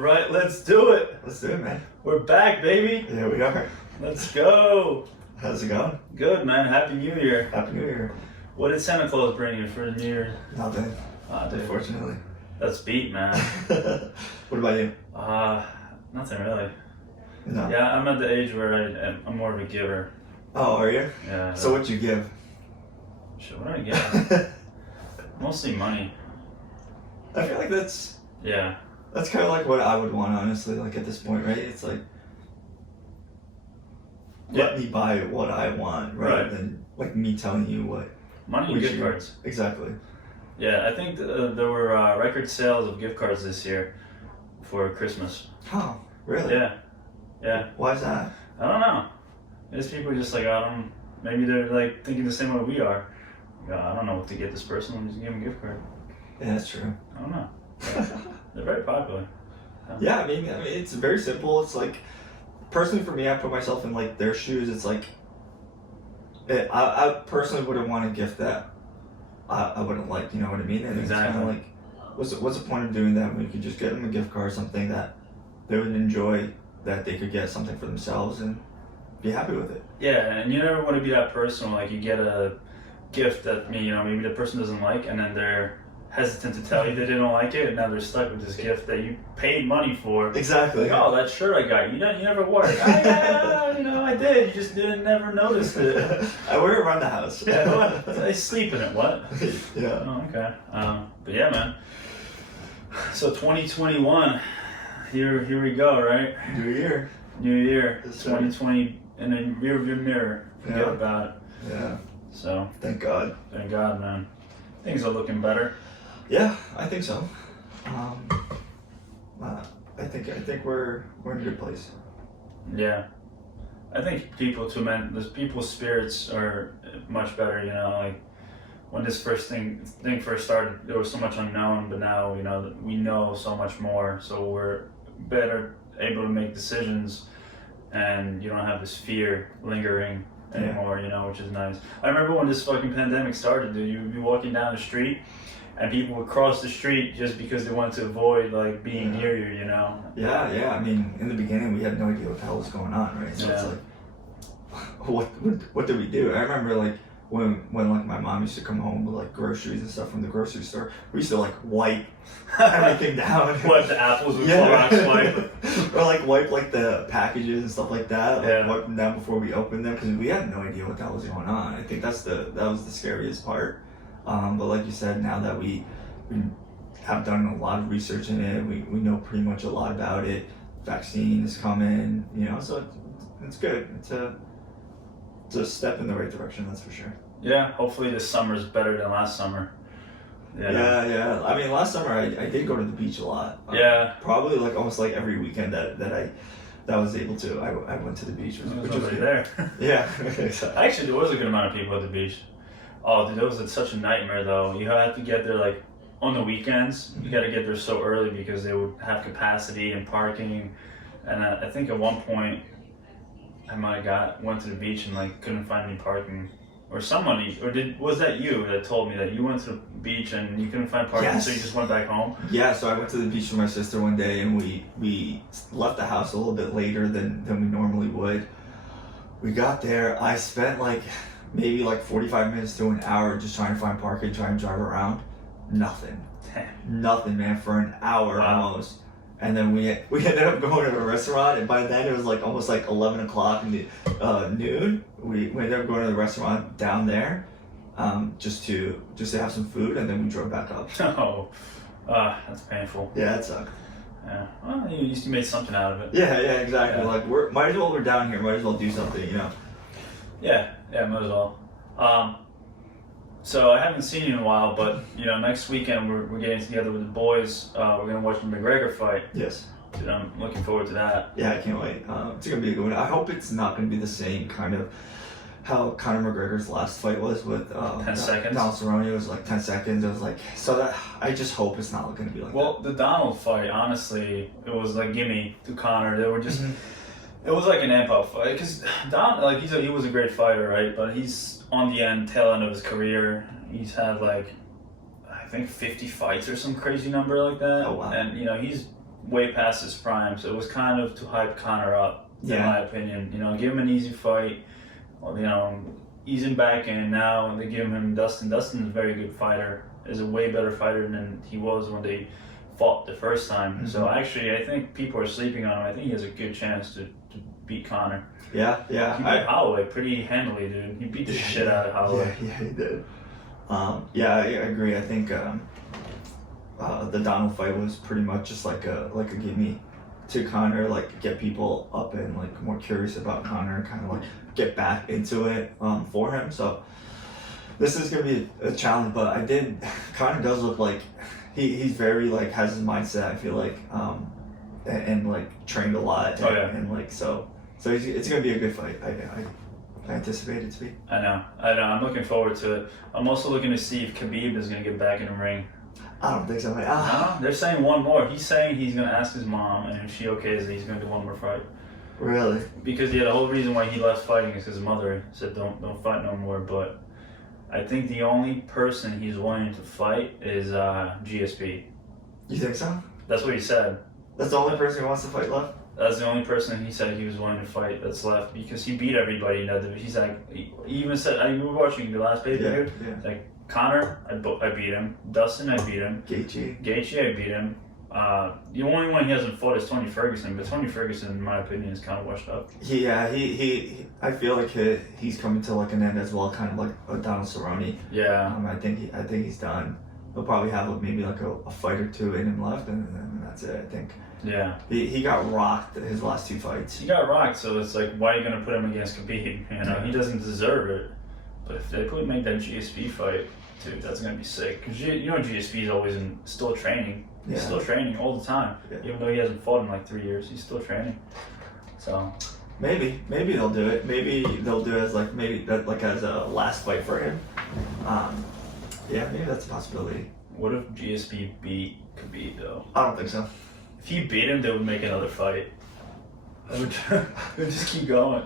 right, let's do it. Let's do it, man. We're back, baby. Yeah, we are. Let's go. How's it going? Good, man. Happy New Year. Happy New Year. What did Santa Claus bring you for the New Year? Nothing. Dude. Unfortunately. That's beat, man. What about you? Nothing really. No. Yeah, I'm at the age where I'm more of a giver. Oh, are you? Yeah. So what'd you give? Shit, what do I get? Mostly money. I feel like that's Yeah. kind of like what I would want, honestly. Like at this point, right? It's like let me buy what I want, rather Right. than like me telling you what. Money and gift cards. Exactly. Yeah, I think there were record sales of gift cards this year for Christmas. Oh, really? Yeah. Yeah. Why is that? I don't know. There's people just like, maybe they're like thinking the same way we are. I don't know what to get this person. I'm just give them a gift card. Yeah, that's true. I don't know. They're very popular. Yeah, I mean, it's very simple. It's like, personally for me, I put myself in like their shoes. It's like, I personally wouldn't want a gift that I wouldn't like. You know what I mean? And Exactly. It's kind of like, what's the point of doing that when you could just get them a gift card, something that they would enjoy, that they could get something for themselves and be happy with it. Yeah, and you never want to be that person where, like, you get a gift that maybe the person doesn't like, and then they're hesitant to tell you that they don't like it, and now they're stuck with this gift that you paid money for. Exactly. Like, oh, that shirt I got you never wore it. I did. You just never noticed it. I wear it around the house. Yeah, what? I sleep in it. What? Yeah. Oh, okay. But yeah, man. So 2021, here we go, right? New Year. New Year, Yes, sir. 2020, in the rearview mirror. Forget about it. Yeah. So Thank God. thank God, man. Things are looking better. Yeah, I think so. I think we're in a good place. Yeah. I think people's spirits are much better, like when this thing first started, there was so much unknown, but now, we know so much more, so we're better able to make decisions, and you don't have this fear lingering anymore, which is nice. I remember when this fucking pandemic started, dude, you'd be walking down the street, and people would cross the street just because they wanted to avoid, like, being near you, Yeah. I mean, in the beginning, we had no idea what the hell was going on, right? So it's like, what did we do? I remember, like, when like my mom used to come home with like groceries and stuff from the grocery store, we used to like wipe everything down. Wipe the apples with Clorox wipe. Or like wipe like the packages and stuff like that. Like wipe them down before we opened them, because we had no idea what the hell was going on. I think that was the scariest part. But like you said, now that we have done a lot of research in it, we know pretty much a lot about it. Vaccine is coming, so it's good. It's a step in the right direction, that's for sure. Yeah, hopefully this summer is better than last summer. Yeah. I mean, last summer I did go to the beach a lot. Probably like almost like every weekend that I was able to, I went to the beach. Which was there. Yeah. Exactly. Actually, there was a good amount of people at the beach. Oh, dude, that was such a nightmare though. You have to get there like on the weekends. You got to get there so early because they would have capacity and parking. And I think at one point, went to the beach and like couldn't find any parking, or was that you that told me that you went to the beach and you couldn't find parking, so you just went back home? Yeah, so I went to the beach with my sister one day, and we left the house a little bit later than we normally would. We got there, I spent like maybe like 45 minutes to an hour just trying to find parking, trying to drive around. Nothing, man, for an hour almost. And then we ended up going to a restaurant, and by then it was like almost like 11 o'clock in the noon. We ended up going to the restaurant down there, just to have some food, and then we drove back up. Oh, that's painful. Yeah, it sucked. Yeah, well, you used to make something out of it. Yeah, exactly. Yeah. Like might as well we're down here, might as well do something, Yeah, might as well. So I haven't seen you in a while, but next weekend we're getting together with the boys. We're gonna watch the McGregor fight. Yes. Dude, I'm looking forward to that. Yeah, I can't wait. It's gonna be a good one. I hope it's not gonna be the same kind of how Conor McGregor's last fight was with 10 seconds. Donald Cerrone. It was like 10 seconds. It was like, so that I just hope it's not gonna be like that. The Donald fight, honestly, it was like gimme to Conor. They were just. It was like an amp-up fight, because Don, like, he was a great fighter, right? But he's on the tail end of his career. He's had like, I think 50 fights or some crazy number like that. Oh wow! And he's way past his prime, so it was kind of to hype Conor up, in my opinion. You know, give him an easy fight, you know, ease him back in. Now they give him Dustin. Dustin's a very good fighter, is a way better fighter than he was when they fought the first time. Mm-hmm. So actually, I think people are sleeping on him. I think he has a good chance to beat Conor. Yeah. He beat Holloway pretty handily, dude. He beat the shit out of Holloway. Yeah, he did. I agree. I think the Donald fight was pretty much just like a gimme to Conor, like get people up and like more curious about Conor and kind of like get back into it for him. So this is gonna be a challenge, but Conor does look like he's very like has his mindset. I feel like and like trained a lot. And like so it's gonna be a good fight. I anticipate it to be. I know. I'm looking forward to it. I'm also looking to see if Khabib is gonna get back in the ring. I don't think so. No, they're saying one more. He's saying he's gonna ask his mom, and if she okays it, he's gonna do one more fight. Really? Because the whole reason why he left fighting is his mother said don't fight no more. But I think the only person he's wanting to fight is GSP. You think so? That's what he said. That's the only person who wants to fight left? That's the only person he said he was willing to fight that's left, because he beat everybody in that division. He's like, he even said, we were watching the last pay-per-view. Yeah. Like, Conor, I beat him. Dustin, I beat him. Gaethje, I beat him. The only one he hasn't fought is Tony Ferguson, but Tony Ferguson, in my opinion, is kind of washed up. He I feel like he's coming to like an end as well, kind of like a Donald Cerrone. Yeah. I think he's done. He'll probably have maybe like a fight or two in him left, and then that's it. I think. Yeah. He got rocked his last two fights. He got rocked, so it's like, why are you gonna put him against Khabib? You know, he doesn't deserve it. But if they make that GSP fight, dude, that's gonna be sick. Cause you know GSP is always still training. He's still training all the time. Yeah. Even though he hasn't fought in like 3 years, he's still training. So maybe they'll do it. Maybe they'll do it as as a last fight for him. Maybe that's a possibility. What if GSP beat Khabib though? I don't think so. If he beat him, they would make another fight. They would just keep going.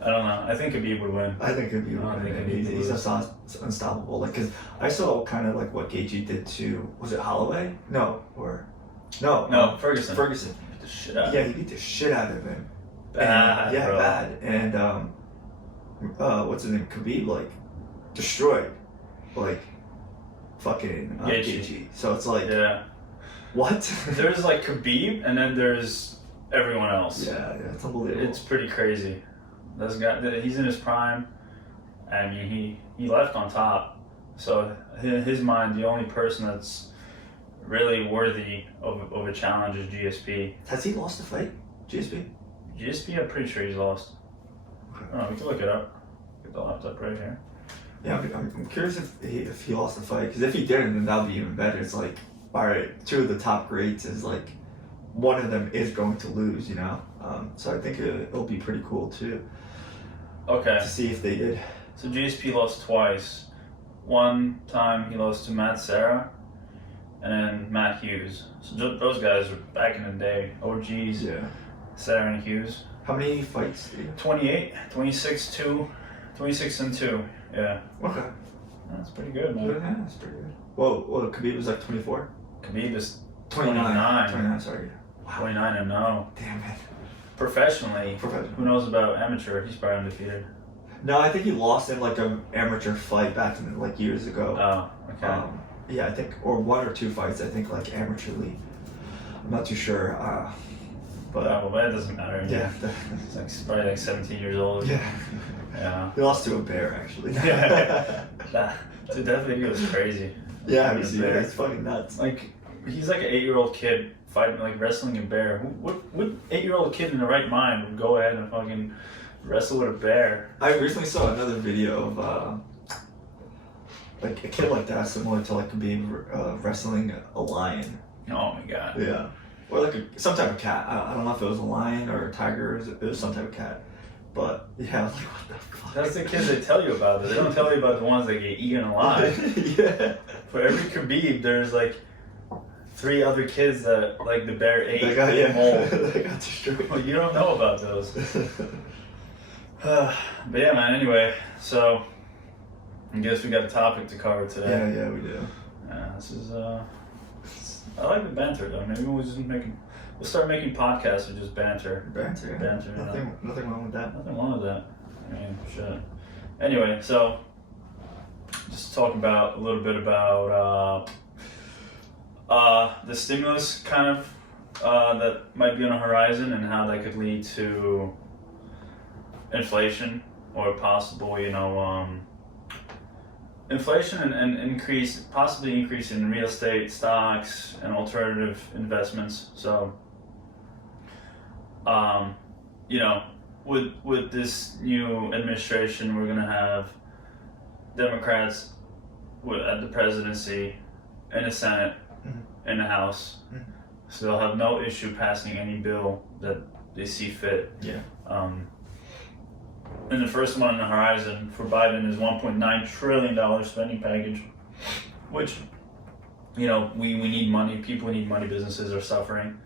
I don't know. I think Khabib would win. I think Khabib would win. He's unstoppable. Like, cause I saw kind of like what Gaethje did to, was it Holloway? No, Ferguson. Ferguson. He beat the shit out of him. He beat the shit out of him. Bad, bro. Bad. And what's his name? Khabib like destroyed, like fucking Gaethje. So it's like, what? There's like Khabib, and then there's everyone else. Yeah, it's unbelievable. It's pretty crazy. This guy, he's in his prime. I mean, he left on top. So in his mind, the only person that's really worthy of a challenge is GSP. Has he lost a fight, GSP? GSP, I'm pretty sure he's lost. I don't know, we can look it up. Get the laptop right here. Yeah, I'm curious if he lost the fight, because if he didn't, then that would be even better. It's like, all right, two of the top greats is like, one of them is going to lose, you know? So I think it'll be pretty cool too. Okay. To see if they did. So GSP lost twice. One time he lost to Matt Serra, and then Matt Hughes. So those guys were back in the day. OGs. Yeah. Serra and Hughes. How many fights did he have? 28, 26 and 2. Yeah. Okay. That's pretty good, man. Yeah, that's pretty good. Well, Khabib was like 24? Khabib is 29. 29, sorry. Wow. 29 and 0. Damn it. Professionally, who knows about amateur? He's probably undefeated. No, I think he lost in like an amateur fight back in like years ago. Oh, okay. Yeah, I think, or one or two fights, I think, like amateurly. I'm not too sure. But well, that doesn't matter. Yeah. He's probably like 17 years old. Yeah. Yeah. He lost to a bear, actually. Dude, that video was crazy. Yeah, it's fucking nuts. Like, he's like an 8-year-old kid fighting, like wrestling a bear. What 8-year-old kid in the right mind would go ahead and fucking wrestle with a bear? I recently saw another video of like a kid like that, similar to like being wrestling a lion. Oh my god. Yeah. Or like some type of cat. I don't know if it was a lion or a tiger. It was some type of cat. But yeah, I was like, what the fuck? That's the kids they tell you about. They don't tell you about the ones that get eaten alive. Yeah. For every Khabib, there's like 3 other kids that like the bear ate. They got destroyed. Well, you don't know about those. But yeah, man. Anyway, so I guess we got a topic to cover today. Yeah, we do. Yeah, this is I like the banter though. Maybe we'll just make we'll start making podcasts with just banter. Banter. Banter. Nothing wrong with that. Nothing wrong with that. I mean, shit. Anyway, so just talk about a little bit about the stimulus kind of that might be on the horizon and how that could lead to inflation or possible, inflation and possibly increase in real estate, stocks, and alternative investments. So, with this new administration, we're gonna have Democrats at the presidency, in the Senate, in the House. So they'll have no issue passing any bill that they see fit. Yeah. And the first one on the horizon for Biden is $1.9 trillion spending package, which, we need money. People need money. Businesses are suffering.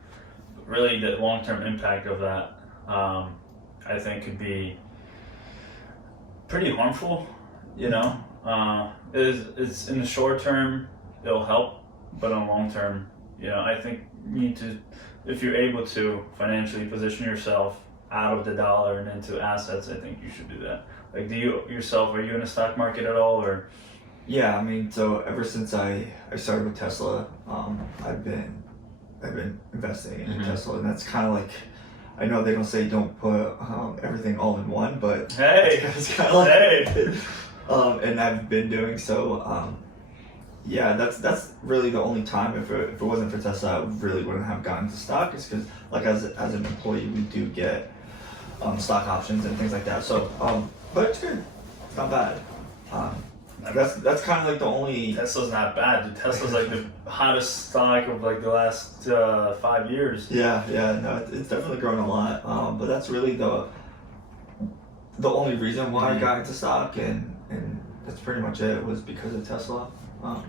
But really, the long-term impact of that, I think, could be pretty harmful. It's in the short term, it'll help, but in the long term, I think you need to, if you're able to financially position yourself out of the dollar and into assets, I think you should do that. Like, are you in the stock market at all, or? Yeah, I mean, so ever since I started with Tesla, I've been investing in Tesla, and that's kind of like, I know they don't say don't put everything all in one, but hey, it's kind of like, and I've been doing so. Yeah, that's really the only time, if it wasn't for Tesla, I really wouldn't have gotten into stock, is because, like, as an employee, we do get stock options and things like that. So, but it's good. It's not bad. That's kind of like the only. Tesla's not bad, dude. Tesla's like the hottest stock of like the last 5 years. Yeah, no, it's definitely grown a lot. But that's really the only reason why I got into stock, and that's pretty much it. Was because of Tesla. But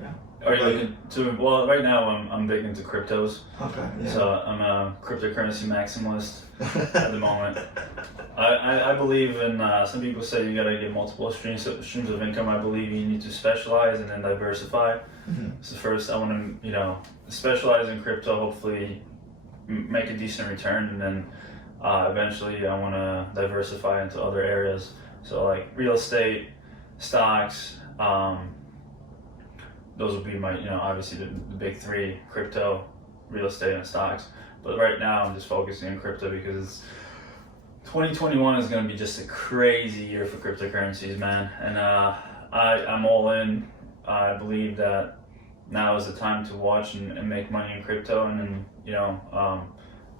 yeah. Are you looking to? Well, right now I'm big into cryptos. Okay. Yeah. So I'm a cryptocurrency maximalist at the moment. I believe in. Some people say you gotta get multiple streams of income. I believe you need to specialize and then diversify. So first, I want to specialize in crypto. Hopefully, make a decent return, and then eventually I want to diversify into other areas. So like real estate, stocks. Those would be my, obviously the big three: crypto, real estate, and stocks. But right now, I'm just focusing on crypto because 2021 is going to be just a crazy year for cryptocurrencies, man. And I'm all in. I believe that now is the time to watch and make money in crypto. And then,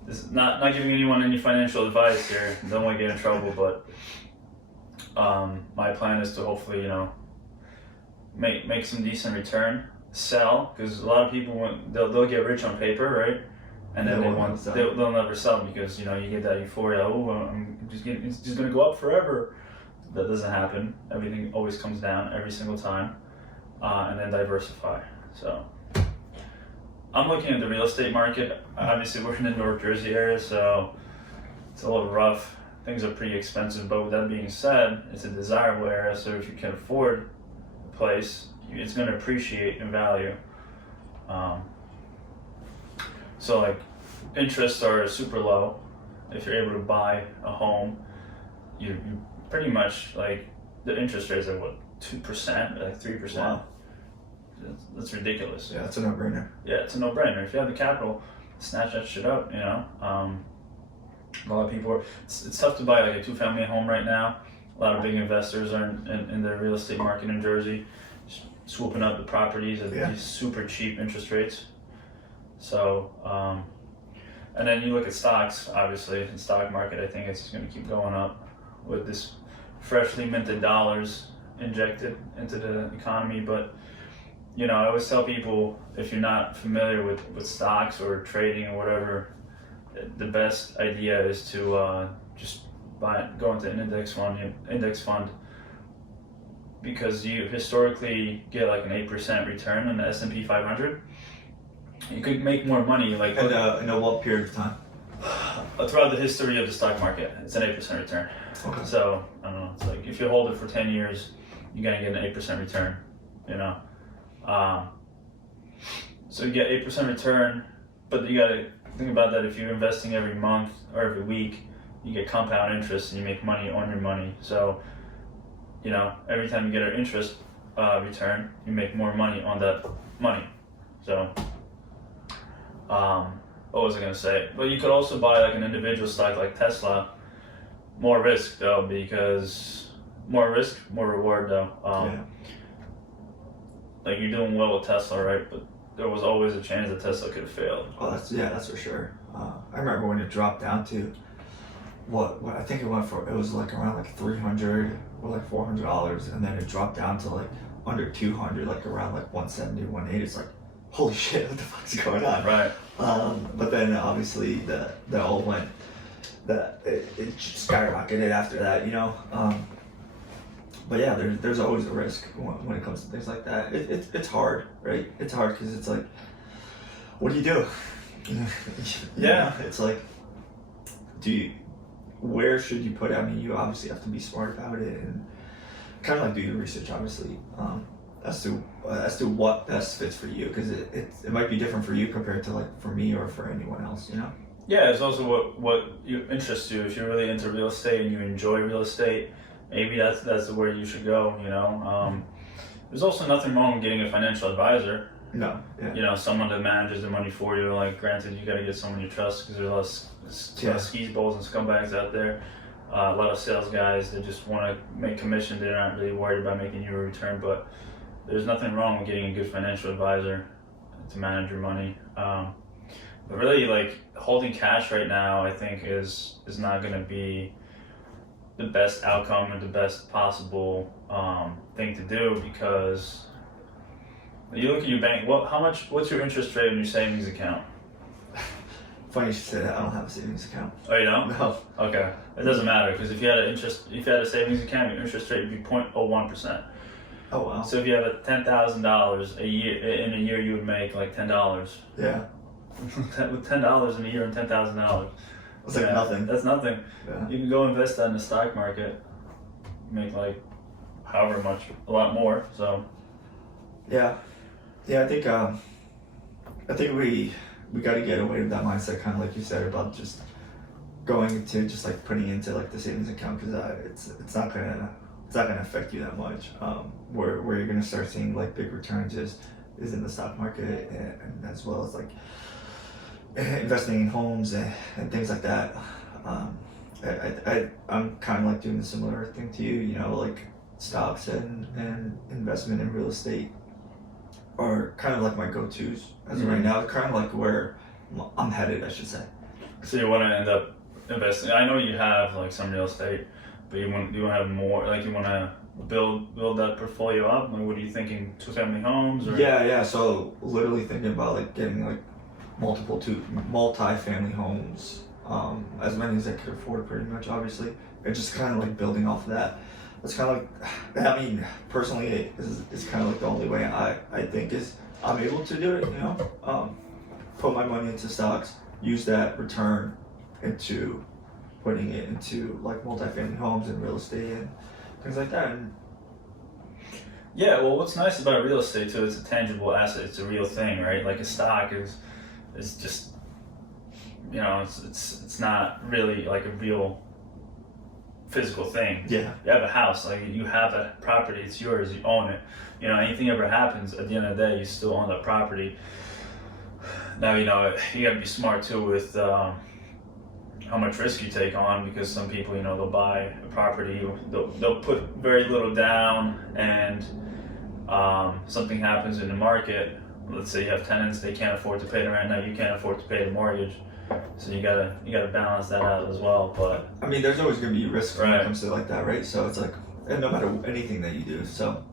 this is not giving anyone any financial advice here. Don't want to get in trouble, but my plan is to hopefully, make some decent return, sell, because a lot of people they'll get rich on paper, right? And then they'll never sell because you get that euphoria. Oh, it's just gonna go up forever. That doesn't happen. Everything always comes down every single time, and then diversify. So I'm looking at the real estate market. Obviously, we're in the North Jersey area, so it's a little rough. Things are pretty expensive, but with that being said, it's a desirable area. So if you can afford place, it's going to appreciate in value. So like interests are super low. If you're able to buy a home, you pretty much like the interest rates are 2%, like 3%. Wow. That's ridiculous. Yeah, it's a no-brainer. Yeah, it's a no-brainer. If you have the capital, snatch that shit up. A lot of people it's tough to buy like a 2-family home right now. A lot of big investors are in the real estate market in Jersey, swooping up the properties at these super cheap interest rates. So, and then you look at stocks, obviously, the stock market, I think it's just going to keep going up with this freshly minted dollars injected into the economy. But, I always tell people, if you're not familiar with stocks or trading or whatever, the best idea is to just go into an index fund, because you historically get like an 8% return on the S&P 500. You could make more money like in a what period of time? Throughout the history of the stock market, it's an 8% return. Okay. So I don't know. It's like if you hold it for 10 years, you're gonna get an 8% return. So you get 8% return, but you gotta think about that. If you're investing every month or every week, you get compound interest and you make money on your money. So, you know, every time you get an interest return, you make more money on that money. So, what was I gonna say? But you could also buy like an individual stock like Tesla. More risk though, because more risk, more reward though. Like you're doing well with Tesla, right? But there was always a chance that Tesla could have failed. Oh, that's for sure. I remember when it dropped down to what I think it was like around like $300 or like $400, and then it dropped down to like under 200, like around like 170, 180. It's like, holy shit, what the fuck's going on? Right. But then obviously the old went, it skyrocketed after that, you know. But yeah, there's always a risk when it comes to things like that. It's hard, right? It's hard because it's like, what do you do? Yeah. It's like, where should you put it? I mean, you obviously have to be smart about it and kind of like do your research, obviously, as to what best fits for you, because it might be different for you compared to like for me or for anyone else, you know. Yeah, it's also what you interests you. If you're really into real estate and you enjoy real estate, maybe that's where you should go. You know, there's also nothing wrong with getting a financial advisor. No. Yeah. You know, someone that manages the money for you. Like, granted, you got to get someone you trust because there's a lot of skis balls and scumbags out there. A lot of sales guys that just want to make commission. They're not really worried about making you a return. But there's nothing wrong with getting a good financial advisor to manage your money. But really, like, holding cash right now, I think is not going to be the best outcome or the best possible thing to do, because you look at your bank. What's your interest rate on your savings account? Funny you should say that. I don't have a savings account. Oh, you don't? No. Okay, it doesn't matter, because if you had a savings account, your interest rate would be 0.01%. Oh wow. So if you have $10,000 a year, in a year you would make like $10. Yeah. With $10 in a year and $10,000. It's like nothing. That's nothing. Yeah. You can go invest that in the stock market, make like however much, a lot more. So yeah, I think we got to get away with that mindset, kind of like you said, about just going to just like putting into like the savings account, because it's not gonna affect you that much. Where you're gonna start seeing like big returns is in the stock market, and as well as like investing in homes and things like that. I'm kind of like doing a similar thing to you, you know, like stocks and investment in real estate are kind of like my go-tos as of right now, kind of like where I'm headed, I should say. So you want to end up investing. I know you have like some real estate, but you want to have more, like you want to build that portfolio up. Like, what are you thinking? 2-family homes? Or? Yeah. So literally thinking about like getting like multi-family homes, as many as I could afford, pretty much, obviously, and just kind of like building off of that. That's kind of like, I mean, personally, it's kind of like the only way I think is I'm able to do it. You know, put my money into stocks, use that return into putting it into like multi-family homes and real estate and things like that. And yeah, well, what's nice about real estate too, it's a tangible asset. It's a real thing, right? Like a stock is just, you know, it's not really like a real physical thing. Yeah. You have a house, like you have that property, it's yours, you own it. You know, anything ever happens, at the end of the day, you still own that property. Now, you know, you gotta be smart too with how much risk you take on, because some people, you know, they'll buy a property, they'll put very little down, and something happens in the market. Let's say you have tenants, they can't afford to pay the rent, now you can't afford to pay the mortgage. So you gotta balance that out as well. But I mean, there's always gonna be risk when right. it comes to like that, right? So it's like, and no matter anything that you do. So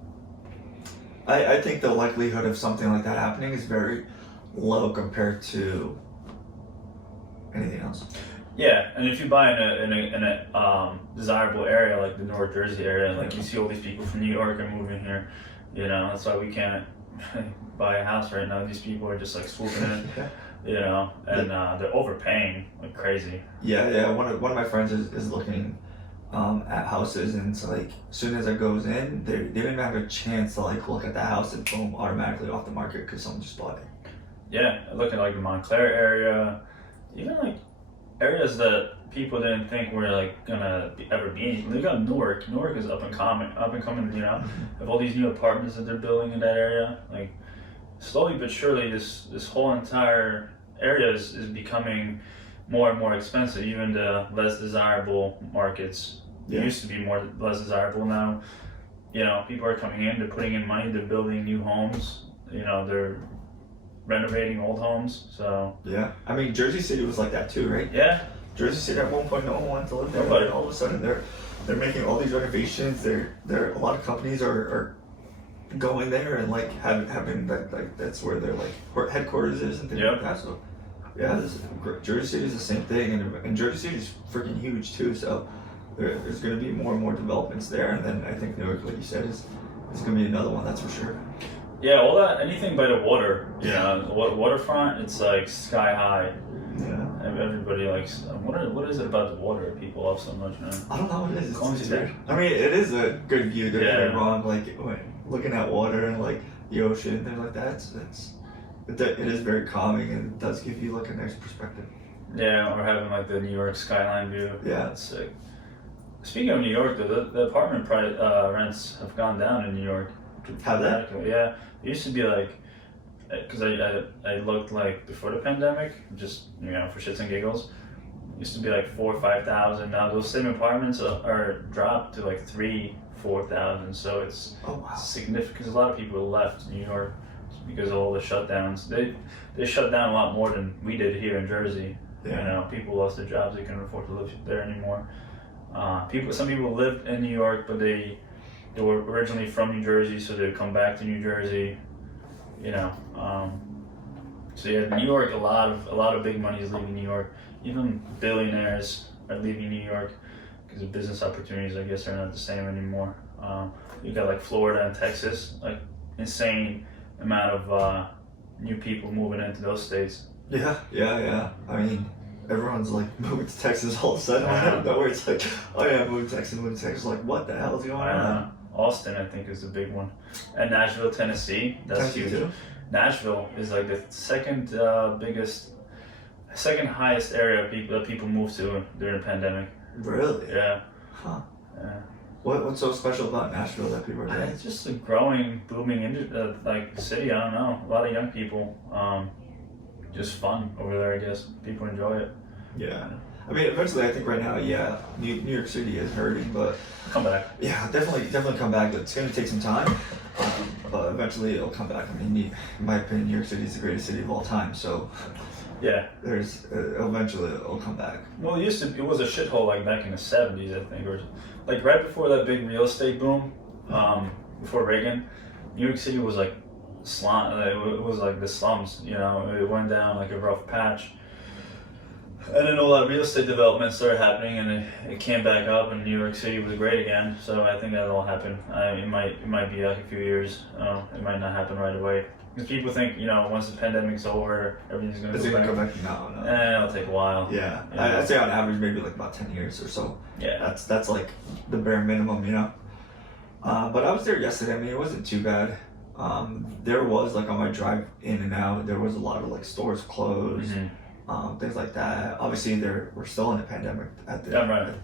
I think the likelihood of something like that happening is very low compared to anything else. Yeah, and if you buy in a desirable area like the North Jersey area, like you see all these people from New York are moving here, you know, that's why we can't buy a house right now. These people are just like swooping in, you know, and they're overpaying like crazy. Yeah. One of my friends is looking at houses, and it's like as soon as it goes in, they don't even have a chance to like look at the house, and boom, automatically off the market because someone just bought it. Yeah, I look at like the Montclair area, even like areas that people didn't think were like gonna ever be. Look at Newark. Newark is up and coming. You know, have all these new apartments that they're building in that area. Like slowly but surely, this whole entire area is becoming more and more expensive. Even the less desirable markets used to be less desirable. Now, you know, people are coming in. They're putting in money. They're building new homes. You know, they're renovating old homes. So yeah, I mean Jersey City was like that too, right? Yeah. Jersey City at one point no one wanted to live there. Nobody. But all of a sudden they're making all these renovations. They're a lot of companies are going there and like having that, like that's where their like headquarters is and things like that. So yeah, Jersey City is the same thing, and Jersey City is freaking huge too. So there's going to be more and more developments there, and then I think Newark, like you said, is going to be another one, that's for sure. Yeah, all that, anything by the water, you know, the waterfront, it's like sky high. Yeah. Everybody likes, what is it about the water people love so much, man? I don't know what it is. It's weird. I mean, it is a good view, don't get me wrong, like looking at water and like the ocean and things like that, it is very calming and it does give you like a nice perspective. Yeah, or having like the New York skyline view. Yeah. That's sick. Speaking of New York, though, the apartment rents have gone down in New York. Have they? Yeah, it used to be like, because I looked like before the pandemic, just, you know, for shits and giggles, it used to be like 4,000 or 5,000. Now those same apartments are dropped to like 3,000, 4,000. So it's significant, because a lot of people left New York because of all the shutdowns. They shut down a lot more than we did here in Jersey. Yeah. You know, people lost their jobs; they couldn't afford to live there anymore. Some people lived in New York, but they were originally from New Jersey, so they'd come back to New Jersey. You know, so yeah, New York. A lot of big money is leaving New York. Even billionaires are leaving New York because the business opportunities, I guess, are not the same anymore. You got like Florida and Texas, like insane amount of new people moving into those states. Yeah. I mean, everyone's like moving to Texas all of a sudden. Out of nowhere, it's like, oh yeah, moving to Texas. Like, what the hell is going on? Austin, I think, is the big one, and Nashville, Tennessee. That's huge. Too? Nashville is like the second highest area that people moved to during the pandemic. Really? Yeah. Huh. Yeah. What's so special about Nashville that people are doing? It's just a growing, booming like city. I don't know. A lot of young people. Just fun over there, I guess. People enjoy it. Yeah. I mean, eventually, I think right now, New York City is hurting, but come back. Yeah, definitely come back. But it's going to take some time, but eventually it'll come back. I mean, in my opinion, New York City is the greatest city of all time. So yeah, there's eventually it'll come back. Well, it was a shithole like back in the 70s, I think, or like right before that big real estate boom, before Reagan. New York City was like it was like the slums. You know, it went down like a rough patch. And then a lot of real estate development started happening, and it came back up, and New York City was great again. So I think that'll happen. It might be like a few years. It might not happen right away. Because people think, you know, once the pandemic's over, everything's going to go back. No. It'll take a while. Yeah, I'd say on average maybe like about 10 years or so. Yeah. That's like the bare minimum, you know. But I was there yesterday. I mean, it wasn't too bad. There was like on my drive in and out, there was a lot of like stores closed. Mm-hmm. Things like that. Obviously, we're still in the pandemic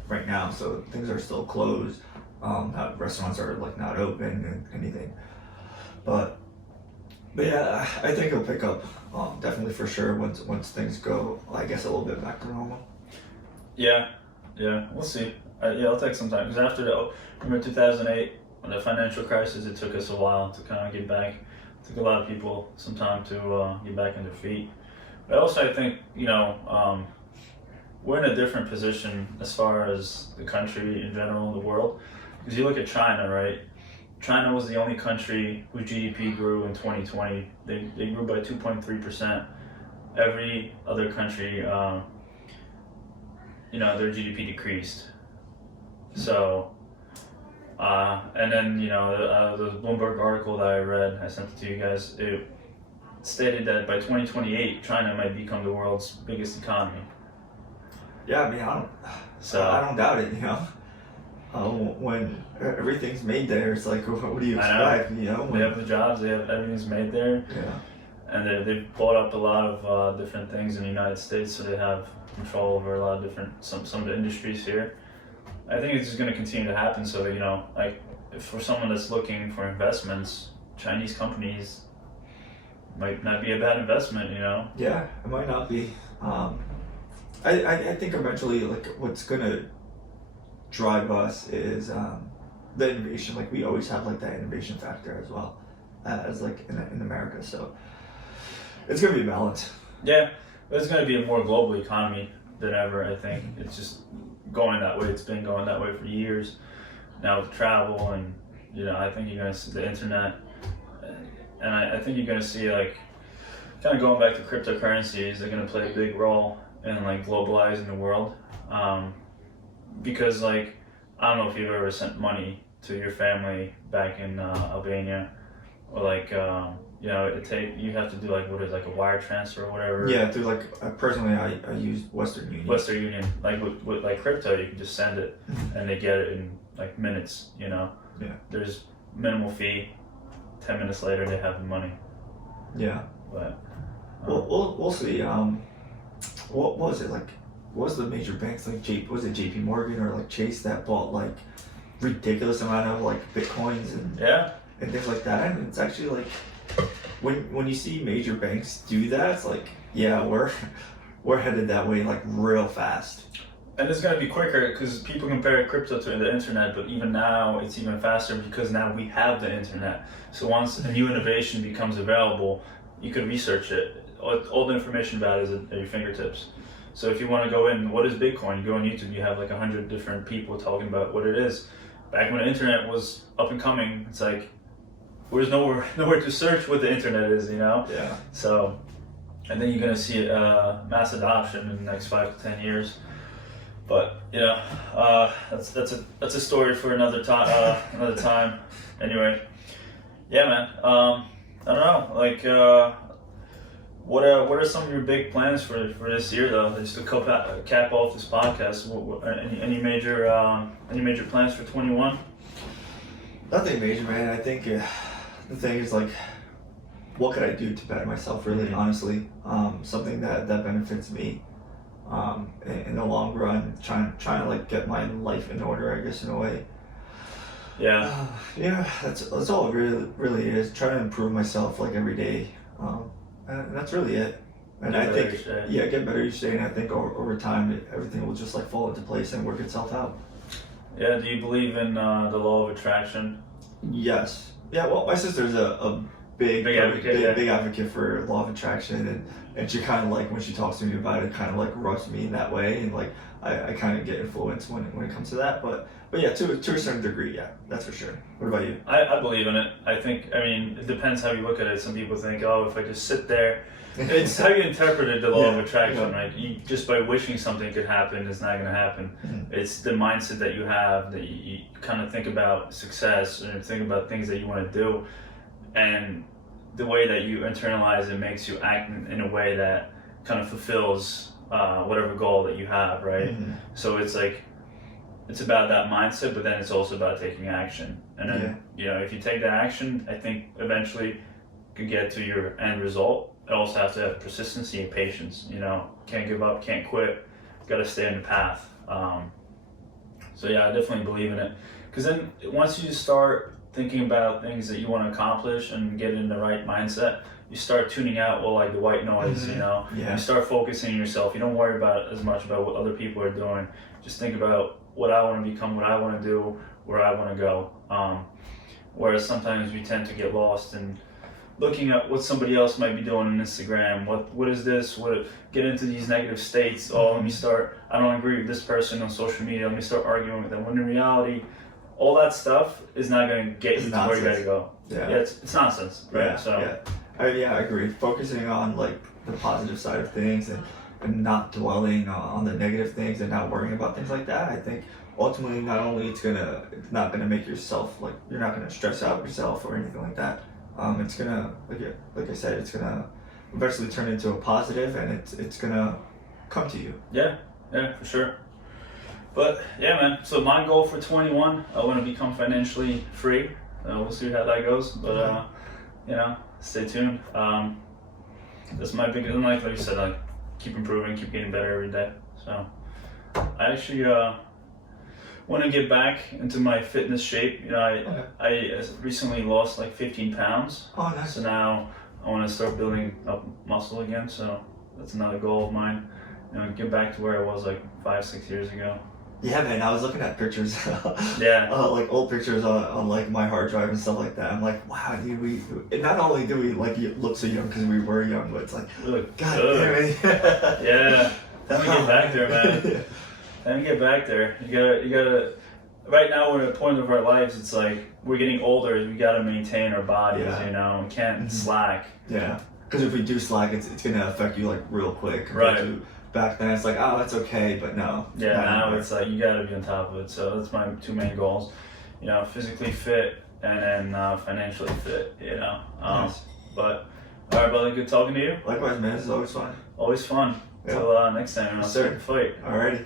right now, so things are still closed. Restaurants are like not open and anything. But yeah, I think it'll pick up. Definitely for sure once things go, I guess, a little bit back to normal. Yeah, we'll see. It'll take some time because remember 2008 when the financial crisis, it took us a while to kind of get back. It took a lot of people some time to get back on their feet. But also, I think, you know, we're in a different position as far as the country in general, the world. Because you look at China, right? China was the only country whose GDP grew in 2020. They grew by 2.3%. Every other country, you know, their GDP decreased. So, and then, you know, the Bloomberg article that I read, I sent it to you guys, it stated that by 2028, China might become the world's biggest economy. Yeah, I mean, I don't doubt it, you know. When everything's made there, it's like, what do you expect, you know? They have the jobs, everything's made there. Yeah. and they've bought up a lot of different things in the United States, so they have control over a lot of different some of the industries here. I think it's just going to continue to happen. So like for someone that's looking for investments, Chinese companies might not be a bad investment. Yeah, it might not be. I think eventually, like, what's gonna drive us is the innovation. Like, we always have like that innovation factor as well as like in America. So it's gonna be a balance. Yeah, but it's going to be a more global economy than ever. I think it's just going that way. It's been going that way for years now with travel, and I think you're going to see the internet, and I think you're going to see, like, kind of going back to cryptocurrencies. They're going to play a big role in like globalizing the world, because like I don't know if you've ever sent money to your family back in Albania, or like you have to do like what is like a wire transfer or whatever. Yeah, through like personally, I use Western Union. Western Union, like with like crypto, you can just send it, and they get it in like minutes. Yeah. There's minimal fee. 10 minutes later, they have the money. Yeah. But we'll see. What was it like? What was the major banks like? Was it JP Morgan or like Chase that bought like ridiculous amount of like bitcoins and things like that? And it's actually like when you see major banks do that, it's like, yeah, we're headed that way like real fast. And it's gonna be quicker because people compare crypto to the internet, but even now it's even faster because now we have the internet. So once a new innovation becomes available, you can research it. All the information about it is at your fingertips. So if you want to go in, what is Bitcoin? You go on YouTube, you have like 100 different people talking about what it is. Back when the internet was up and coming, it's like there's nowhere to search what the internet is, Yeah. So, and then you're gonna see mass adoption in the next 5 to 10 years. But that's a story for another time. Another time. Anyway, yeah, man. I don't know. Like, what are some of your big plans for this year, though? Just to cap off this podcast. Any major plans for 21? Nothing major, man. I think the thing is like, what could I do to better myself? Really, honestly, something that benefits me. In the long run, trying to like get my life in order, I guess, in a way. Yeah. That's all it really is. Trying to improve myself like every day, and that's really it. And I think get better each day. And I think over time, everything will just like fall into place and work itself out. Yeah. Do you believe in the law of attraction? Yes. Yeah. Well, my sister's a big advocate for law of attraction, and she kind of like, when she talks to me about it, kind of like rubs me in that way, and like I kind of get influenced when it comes to that. But yeah, to a certain degree, yeah, that's for sure. What about you? I believe in it. I mean, it depends how you look at it. Some people think, oh, if I just sit there, it's how you interpreted the law of attraction, right? You just by wishing something could happen, it's not going to happen. Mm-hmm. It's the mindset that you have, that you kind of think about success and think about things that you want to do. And the way that you internalize it makes you act in a way that kind of fulfills whatever goal that you have, right? Mm-hmm. So it's like, it's about that mindset, but then it's also about taking action. And then, if you take that action, I think eventually you could get to your end result. You also have to have persistency and patience, can't give up, can't quit, got to stay on the path. So yeah, I definitely believe in it. Because then once you start thinking about things that you want to accomplish and get in the right mindset, you start tuning out all like the white noise, Mm-hmm. You start focusing on yourself. You don't worry about as much about what other people are doing. Just think about what I want to become, what I want to do, where I want to go. Whereas sometimes we tend to get lost in looking at what somebody else might be doing on Instagram. What is this? Get into these negative states. Oh, let me start. I don't agree with this person on social media. Let me start arguing with them. When in reality, all that stuff is not going to get you to where you got to go. Yeah, it's nonsense. Right? I agree. Focusing on like the positive side of things and not dwelling on the negative things and not worrying about things like that. I think ultimately, not only it's not gonna make yourself like, you're not gonna stress out yourself or anything like that. It's gonna, like I said, it's gonna eventually turn into a positive, and it's gonna come to you. Yeah, for sure. But yeah, man. So my goal for 21, I want to become financially free. We'll see how that goes, but stay tuned. that's my biggest. And like you said, like keep improving, keep getting better every day. So I actually want to get back into my fitness shape. You know, I recently lost like 15 pounds. Oh, nice. So now I want to start building up muscle again. So that's another goal of mine. You know, get back to where I was like 5-6 years ago. Yeah, man, I was looking at pictures, Yeah. like old pictures on like my hard drive and stuff like that. I'm like, wow, dude, we not only do we like look so young because we were young, but it's like, Look God good. damn it. Yeah. Time to get back there, man. Time to get back there. You gotta. Right now we're at a point of our lives. It's like we're getting older. We gotta maintain our bodies. Yeah. You know, we can't slack. Yeah, because if we do slack, it's gonna affect you like real quick. Compared to back then, it's like, oh, that's okay, but no. Yeah, now it's like you gotta be on top of it. So that's my two main goals. You know, physically fit and then financially fit. You know. Nice. But all right, brother. Good talking to you. Likewise, man. This is always fun. Always fun. Yeah. Till next time. I'll Yes, sir. start the fight. Alrighty.